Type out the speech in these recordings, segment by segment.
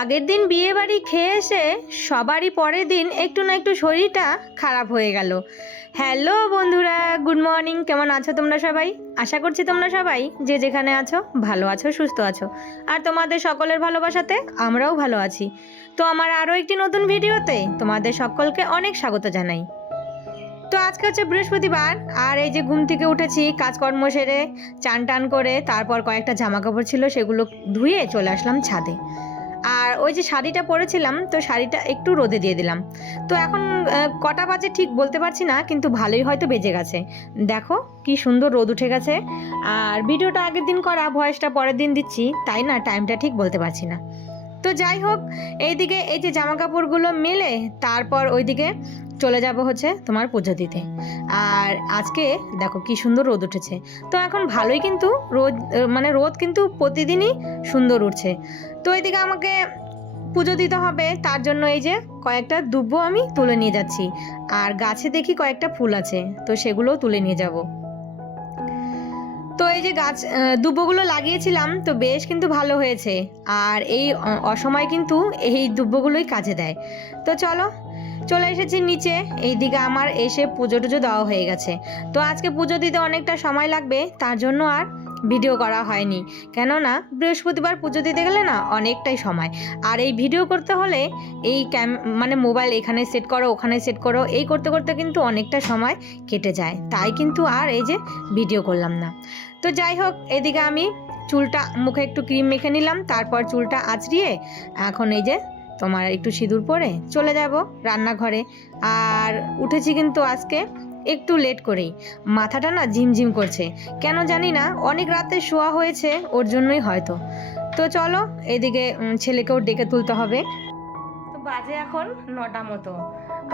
আগের দিন বিয়ে বাড়ি খেয়ে এসে সবারই পরের দিন একটু না একটু শরীরটা খারাপ হয়ে গেল। হ্যালো বন্ধুরা, গুড মর্নিং। কেমন আছো তোমরা সবাই? আশা করছি তোমরা সবাই যে যেখানে আছো ভালো আছো, সুস্থ আছো। আর তোমাদের সকলের ভালোবাসাতে আমরাও ভালো আছি। তো আমার আরও একটি নতুন ভিডিওতে তোমাদের সকলকে অনেক স্বাগত জানাই। তো আজকে হচ্ছে বৃহস্পতিবার, আর এই যে ঘুম থেকে উঠেছি, কাজকর্ম সেরে চান টান করে তারপর কয়েকটা জামা কাপড় ছিল সেগুলো ধুয়ে চলে আসলাম ছাদে। আর ওই যে শাড়িটা পরেছিলাম, তো শাড়িটা একটু রোদে দিয়ে দিলাম। তো এখন কটা বাজে ঠিক বলতে পারছি না, কিন্তু ভালোই হয়তো বেজে গেছে। দেখো কি সুন্দর রোদ উঠে গেছে। আর ভিডিওটা আগের দিন করা, ভয়েসটা পরের দিন দিচ্ছি, তাই না টাইমটা ঠিক বলতে পারছি না। তো যাই হোক, এইদিকে এই যে জামা কাপড়গুলো মেলে তারপর ওইদিকে চলে যাব হচ্ছে তোমার পুজো দিতে। আর আজকে দেখো কি সুন্দর রোদ উঠেছে। তো এখন ভালোই, কিন্তু রোদ কিন্তু প্রতিদিনই সুন্দর উঠছে। তো এইদিকে আমাকে পুজো দিতে হবে, তার জন্য এই যে কয়েকটা দুব্বো আমি তুলে নিয়ে যাচ্ছি। আর গাছে দেখি কয়েকটা ফুল আছে, তো সেগুলোও তুলে নিয়ে যাব। তো এই যে গাছ দুব্বগুলো লাগিয়েছিলাম, তো বেশ কিন্তু ভালো হয়েছে। আর এই অসময় কিন্তু এই দুব্বগুলোই কাজে দেয়। তো চলে এসেছি নিচে। এইদিকে আমার এসে পুজো টুজো দেওয়া হয়ে গেছে। তো আজকে পুজো দিতে অনেকটা সময় লাগবে, তার জন্য আর ভিডিও করা হয়নি। কেননা বৃহস্পতিবার পুজো দিতে গেলে না অনেকটাই সময়, আর এই ভিডিও করতে হলে এই মোবাইল এখানে সেট করো, ওখানে সেট করো, এই করতে করতে কিন্তু অনেকটা সময় কেটে যায়। তাই কিন্তু আর এই যে ভিডিও করলাম না। তো যাই হোক, এদিকে আমি চুলটা মুখে একটু ক্রিম মেখে নিলাম, তারপর চুলটা আঁচড়িয়ে এখন এই যে তোমার একটু সিঁদুর পরে চলে যাব রান্নাঘরে। আর উঠেছি কিন্তু আজকে একটু লেট করেই, মাথাটা না ঝিমঝিম করছে, কেন জানি না, অনেক রাতে শোয়া হয়েছে ওর জন্যই হয়তো। তো চলো, এদিকে ছেলেকেও ডেকে তুলতে হবে। তো বাজে এখন 9টা মতো।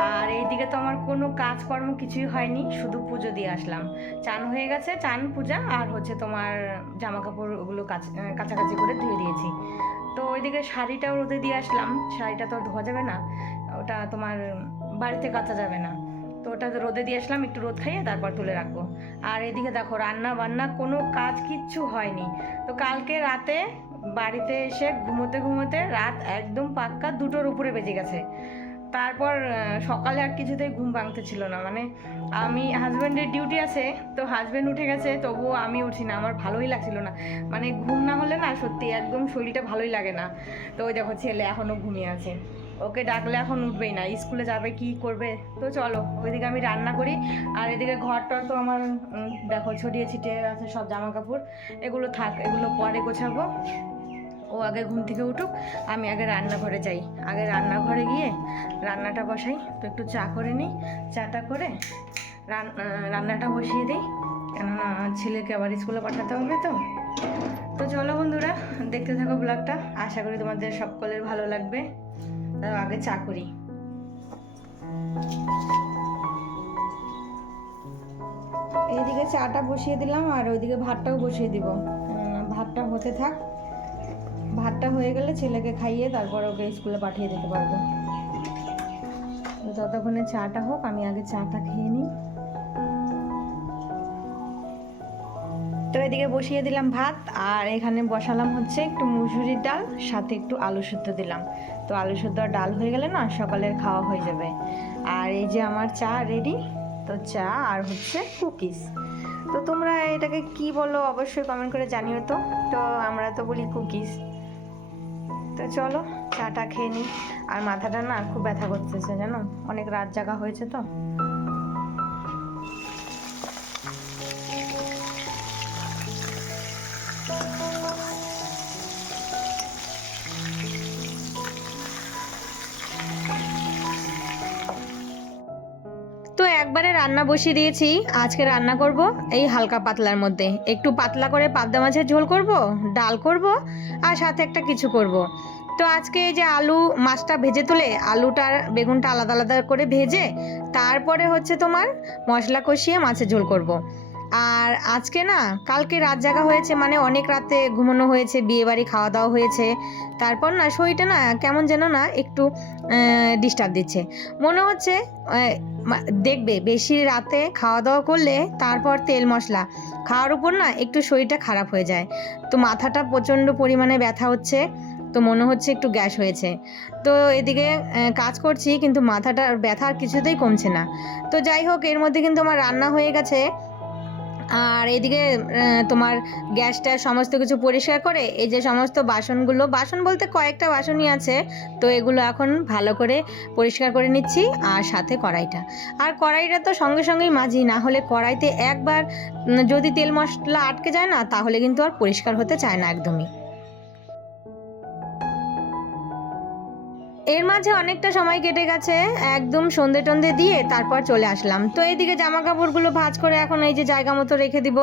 আর এইদিকে তো আমার কোনো কাজকর্ম কিছুই হয়নি, শুধু পুজো দিয়ে আসলাম। চান হয়ে গেছে, চান পূজা, আর হচ্ছে তোমার জামা কাপড় ওগুলো কাছাকাছি করে ধুয়ে দিয়েছি। তো ওইদিকে শাড়িটাও রোদে দিয়ে আসলাম। শাড়িটা তো ধোয়া যাবে না, ওটা তোমার বাড়িতে কাচা যাবে না। তো ওটা রোদে দিয়ে আসলাম, একটু রোদ খাইয়ে তারপর তুলে রাখবো। আর এদিকে দেখো রান্না বান্না কোনো কাজ কিচ্ছু হয়নি। তো কালকে রাতে বাড়িতে এসে ঘুমোতে ঘুমোতে রাত একদম পাক্কা 2টোর উপরে বেজে গেছে। তারপর সকালে আর কিছুতেই ঘুম ভাঙতে ছিল না। আমি হাজব্যান্ডের ডিউটি আছে, তো হাজব্যান্ড উঠে গেছে, তবুও আমি উঠি না, আমার ভালোই লাগছিল না। ঘুম না হলে না সত্যি একদম শরীরটা ভালোই লাগে না। তো ওই দেখো ছেলে এখনও ঘুমিয়ে আছে, ওকে ডাকলে এখন উঠবেই না, স্কুলে যাবে কি করবে। তো চলো ওইদিকে আমি রান্না করি। আর এদিকে ঘরটা তো আমার দেখো ছড়িয়ে ছিটিয়ে আছে সব জামা কাপড়, এগুলো থাক, এগুলো পরে গোছাবো। ও আগে ঘুম থেকে উঠুক, আমি আগে রান্নাঘরে যাই। আগে রান্নাঘরে গিয়ে রান্নাটা বসাই। তো একটু চা করে নিই, চাটা করে রান্নাটা বসিয়ে দিই, কেননা ছেলেকে আবার স্কুলে পাঠাতে হবে। তো চলো বন্ধুরা, দেখতে থাকো ব্লগটা, আশা করি তোমাদের সকলের ভালো লাগবে। তাও আগে চা করি। এইদিকে চাটা বসিয়ে দিলাম, আর ওইদিকে ভাতটাও বসিয়ে দিব। ভাতটা হতে থাক, ভাতটা হয়ে গেলে ছেলেকে খাইয়ে তারপর ওকে স্কুলে পাঠিয়ে দিতে পারবো। ততক্ষণে চাটা হোক, আমি আগে চাটা খেয়ে নিই। তো এদিকে বসিয়ে দিলাম ভাত, আর এখানে বসালাম হচ্ছে একটু মুসুরির ডাল, সাথে একটু আলু সেদ্ধ দিলাম। তো আলু সেদ্ধ আর ডাল হয়ে গেলে না সকালের খাওয়া হয়ে যাবে। আর এই যে আমার চা রেডি। তো চা আর হচ্ছে কুকিজ। তো তোমরা এটাকে কি বলো অবশ্যই কমেন্ট করে জানিও। তো আমরা তো বলি কুকিজ। তো চলো চাটা খেয়ে নিই। আর মাথাটা না খুব ব্যথা করতেছে, জানো, অনেক রাত জাগা হয়েছে। তো একবারে রান্না বসিয়ে দিয়েছি। আজকে রান্না করব এই হালকা পাতলার মধ্যে, একটু পাতলা করে পাবদা মাছের ঝোল করব, ডাল করব, আর সাথে একটা কিছু করব। তো আজকে এই যে আলু মাছটা ভেজে তুলে আলুটার বেগুনটা আলাদা আলাদা করে ভেজে তারপরে হচ্ছে তোমার মশলা কষিয়ে মাছের ঝোল করব। আর আজকে না কালকে রাত জাগা হয়েছে, অনেক রাতে ঘুমানো হয়েছে, বিয়েবাড়ি খাওয়া দাওয়া হয়েছে। তারপর না শরীরটা না কেমন যেন না একটু ডিস্টার্ব দিচ্ছে মনে হচ্ছে। দেখবে বেশি রাতে খাওয়া দাওয়া করলে তারপর তেল মশলা খাওয়ার উপর না একটু শরীরটা খারাপ হয়ে যায়। তো মাথাটা প্রচণ্ড পরিমাণে ব্যথা হচ্ছে, তো মনে হচ্ছে একটু গ্যাস হয়েছে। তো এদিকে কাজ করছি কিন্তু মাথাটার ব্যথা আর কিছুতেই কমছে না। তো যাই হোক, এর মধ্যে কিন্তু আমার রান্না হয়ে গেছে। আর এদিকে তোমার গ্যাসটা সমস্ত কিছু পরিষ্কার করে এই যে সমস্ত বাসনগুলো, বাসন বলতে কয়েকটা বাসনই আছে, তো এগুলো এখন ভালো করে পরিষ্কার করে নিচ্ছি। আর সাথে কড়াইটা, আর কড়াইটা তো সঙ্গে সঙ্গেই মাজি, না হলে কড়াইতে একবার যদি তেল মশলা আটকে যায় না, তাহলে কিন্তু আর পরিষ্কার হতে চায় না একদমই। এর মাঝে অনেকটা সময় কেটে গেছে, একদম সন্ধে টন্ধে দিয়ে তারপর চলে আসলাম। তো এইদিকে জামা কাপড়গুলো ভাঁজ করে এখন এই যে জায়গা মতো রেখে দিব।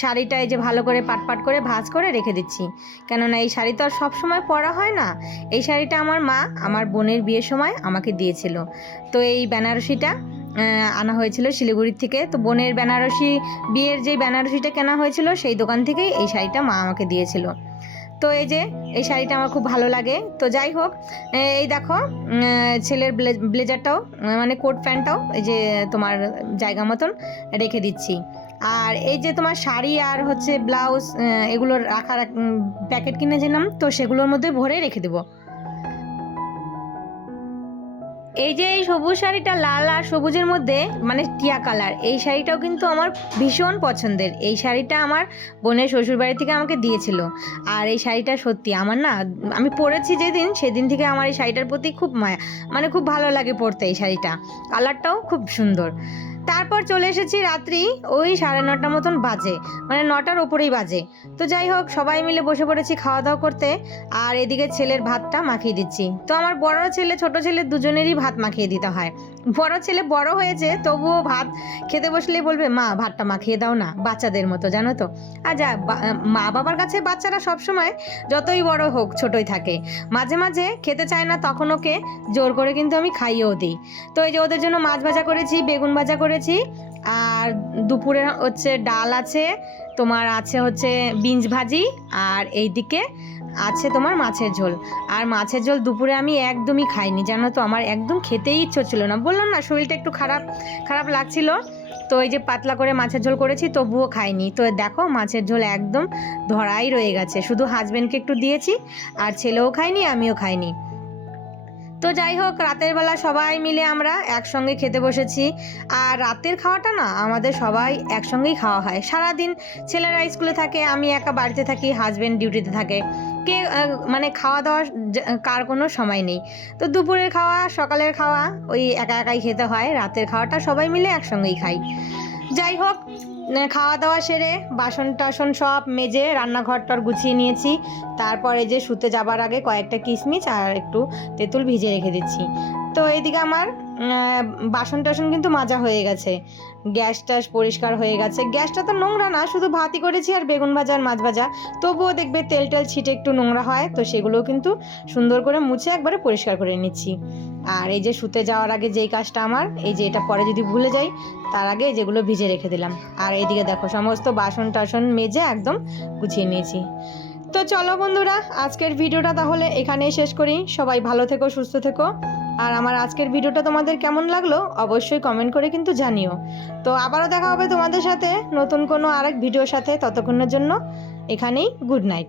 শাড়িটা এই যে ভালো করে পাট করে ভাঁজ করে রেখে দিচ্ছি, কেননা এই শাড়ি তো আর সবসময় পরা হয় না। এই শাড়িটা আমার মা আমার বোনের বিয়ের সময় আমাকে দিয়েছিল। তো এই বেনারসিটা আনা হয়েছিল শিলিগুড়ির থেকে। তো বোনের বেনারসি বিয়ের যে বেনারসিটা কেনা হয়েছিল সেই দোকান থেকেই এই শাড়িটা মা আমাকে দিয়েছিল। তো এই যে এই শাড়িটা আমার খুব ভালো লাগে। তো যাই হোক, এই দেখো ছেলের ব্লেজারটাও মানে কোট প্যান্টটাও এই যে তোমার জায়গা মতন রেখে দিচ্ছি। আর এই যে তোমার শাড়ি আর হচ্ছে ব্লাউজ এগুলো রাখার প্যাকেট কিনেছিলাম, তো সেগুলোর মধ্যে ভরে রেখে দেবো। এই যে এই সবুজ শাড়িটা লাল আর সবুজের মধ্যে মানে টিয়া কালার, এই শাড়িটাও কিন্তু আমার ভীষণ পছন্দের। এই শাড়িটা আমার বোনের শ্বশুরবাড়ি থেকে আমাকে দিয়েছিল। আর এই শাড়িটা সত্যি আমার না, আমি পরেছি যেদিন সেদিন থেকে আমার এই শাড়িটার প্রতি খুব মায়া, মানে খুব ভালো লাগে পরতে। এই শাড়িটা কালারটাও খুব সুন্দর। তারপর চলে এসেছি রাত্রি ওই 9:30 মতন বাজে, মানে 9টার ওপরেই বাজে। তো যাই হোক, সবাই মিলে বসে পড়েছি খাওয়া দাওয়া করতে। আর এদিকে ছেলের ভাতটা মাখিয়ে দিচ্ছি। তো আমার বড় ছেলে ছোট ছেলে দুজনেরই ভাত মাখিয়ে দিতে হয়। বড় ছেলে বড় হয়েছে, তবুও ভাত খেতে বসলেই বলবে মা ভাতটা মাখিয়ে দাও না, বাচ্চাদের মতো জানো তো। আর যা মা বাবার কাছে বাচ্চারা সবসময় যতই বড় হোক ছোটই থাকে। মাঝে মাঝে খেতে চায় না, তখন ওকে জোর করে কিন্তু আমি খাইয়েও দিই। তো এই যে ওদের জন্য মাছ ভাজা করেছি, বেগুন ভাজা করেছি, আর দুপুরে হচ্ছে ডাল আছে, তোমার আছে হচ্ছে বিনস ভাজি, আর এইদিকে আছে তোমার মাছের ঝোল। আর মাছের ঝোল দুপুরে আমি একদমই খাইনি জানো তো, আমার একদম খেতেই ইচ্ছে ছিল না, বললাম না শরীরটা একটু খারাপ খারাপ লাগছিল। তো এই যে পাতলা করে মাছের ঝোল করেছি, তবুও খাইনি। তো দেখো মাছের ঝোল একদম ধরাই রয়ে গেছে, শুধু হাজবেন্ডকে একটু দিয়েছি, আর ছেলেও খাইনি আমিও খাইনি। তো যাই হোক, রাতের বেলা সবাই মিলে আমরা একসঙ্গে খেতে বসেছি। আর রাতের খাওয়াটা না আমাদের সবাই একসঙ্গেই খাওয়া হয়। সারাদিন ছেলেরা স্কুলে থাকে, আমি একা বাড়িতে থাকি, হাজব্যান্ড ডিউটিতে থাকে। কে মানে খাওয়া দাওয়ার কার কোনো সময় নেই। তো দুপুরের খাওয়া সকালের খাওয়া ওই একা একাই খেতে হয়, রাতের খাওয়াটা সবাই মিলে একসঙ্গেই খাই। যাই হোক, খাওয়া দাওয়া সেরে বাসন টাসন সব মেজে রান্নাঘরটার গুছিয়ে নিয়েছি। তারপরে যে শুতে যাবার আগে কয়েকটা কিশমিশ আর একটু তেঁতুল ভিজিয়ে রেখে দিচ্ছি। তো এইদিকে আমার বাসন টাসন কিন্তু মাজা হয়ে গেছে, গ্যাস ট্যাস পরিষ্কার হয়ে গেছে। গ্যাসটা তো নোংরা না, শুধু ভাতই করেছি আর বেগুন ভাজা আর মাছ ভাজা, তবুও দেখবে তেল টেল ছিটে একটু নোংরা হয়, তো সেগুলোও কিন্তু সুন্দর করে মুছে একবারে পরিষ্কার করে নিচ্ছি। আর এই যে শুতে যাওয়ার আগে যেই কাজটা আমার, এই যে এটা পরে যদি ভুলে যাই, তার আগে যেগুলো ভিজে রেখে দিলাম। আর এইদিকে দেখো সমস্ত বাসন টাসন মেজে একদম গুছিয়ে নিয়েছি। তো চলো বন্ধুরা, আজকের ভিডিওটা তাহলে এখানেই শেষ করি। সবাই ভালো থেকো, সুস্থ থেকো। আর আমার আজকের ভিডিওটা তোমাদের কেমন লাগলো অবশ্যই কমেন্ট করে কিন্তু জানিও। তো আবারও দেখা হবে তোমাদের সাথে নতুন কোনো আরেক ভিডিওর সাথে, ততক্ষণের জন্য এখানেই গুড নাইট।